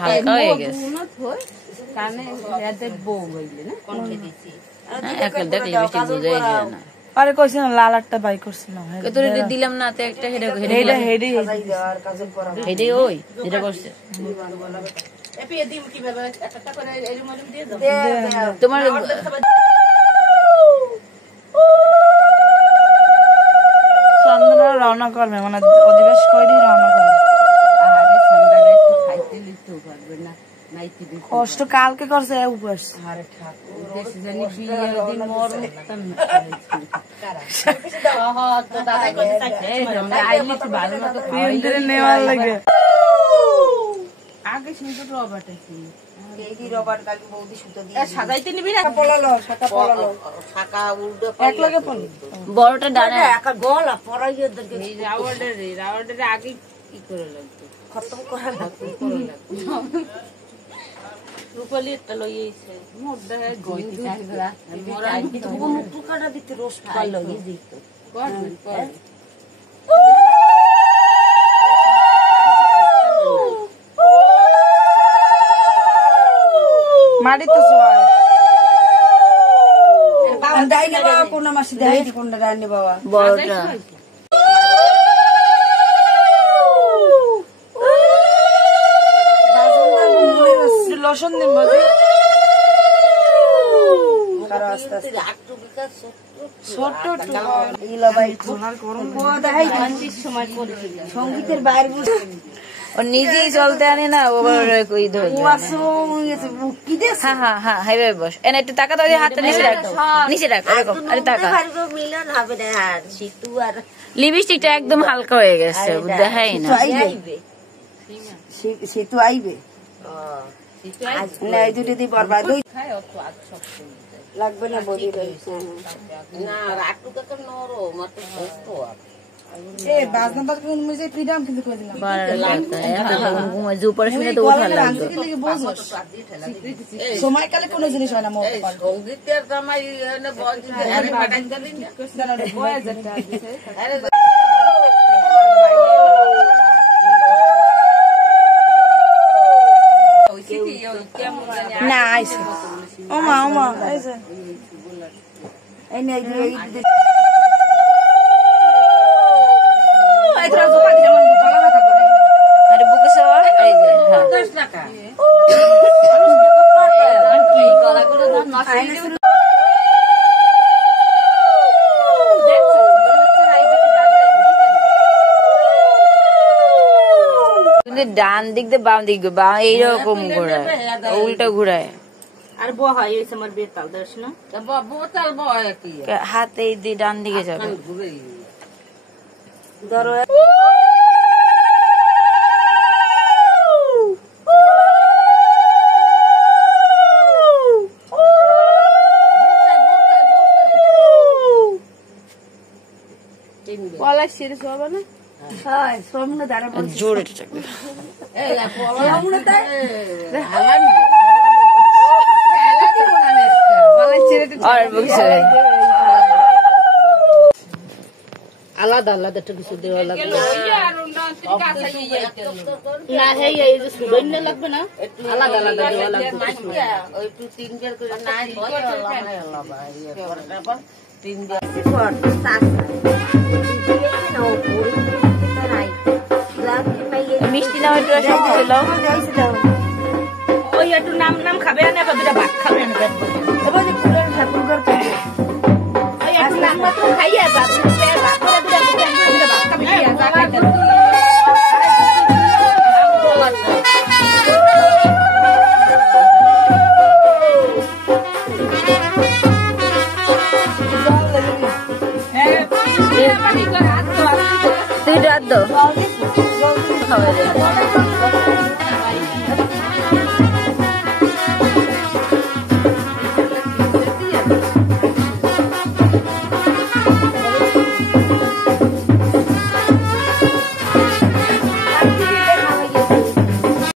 হালকা হয়ে গেছে লিপস্টিক বোঝাই যায় না। আরে কইছিলাম লাল একটা বাই করছিলাম তোর দিলাম না তো একটা হেডে ওই যেটা করছে তোমার চন্দ্র রওনা করবে মানে অধিবেশ করে রওনা করবে। কষ্ট কালকে করছে উপবাস নেওয়ার লাগে আগে শুনতে বড়টা ডানা গলা পড়াই আগে কি করে লাগতো খতম করা লাগতো রূপালি একটা লইয়েছে মোর দেহে গইতি থাকরা মোর আইতি কোন টুকাটা দিতে রস পাই লই দিত কোন মাটি তো সবাই ডাইনি বাবা কোন মাসে ডাইনি কোনটা ডাইনি বাবা বড়টা লসন দিন বাজে সঙ্গীতের বাইরে ও নিজেই চলতে আনে না বস এনে একটু টাকা দাও হাতটা নিচে রাখো নিচে রাখো টাকা মিলন হবে না আর শীতু আর লিপস্টিকটা একদম হালকা হয়ে গেছে দেখাই না শীতু আইবে এই দুটো দিয়ে বরবাদ লাগবে না বলি না রাখু তো নরো মাত্র সময়কালে কোন জিনিস হয় না সঙ্গীতের জামাই না আইসে ওমা ওমা আইসে এই নে আরে বুকে সর এই যে 10 টাকা কি গলা করে নষ্ট ডান দিক দিয়ে বাম দিক এইরকম ঘোরায় উল্টা ঘুরায় আর বহাই হয়েছে আমার বেতাল দেশ না বোতাল বহাই কি হাতে দিয়ে ডান দিকে যাবে ধরো পলা সিরিজ হবে না জোরে আলাদা আলাদা কিছু দেওয়া লাগবে না এই যে সুগন্ধ লাগবে না আলাদা আলাদা দেওয়া লাগবে একটু 3 করে নাই মিষ্টি নাও একটু ওই একটু নাম নাম খাবে না দুটা ভাত খাবে না নাম মাত্র খাইয়া ভাত তুই রাত দাও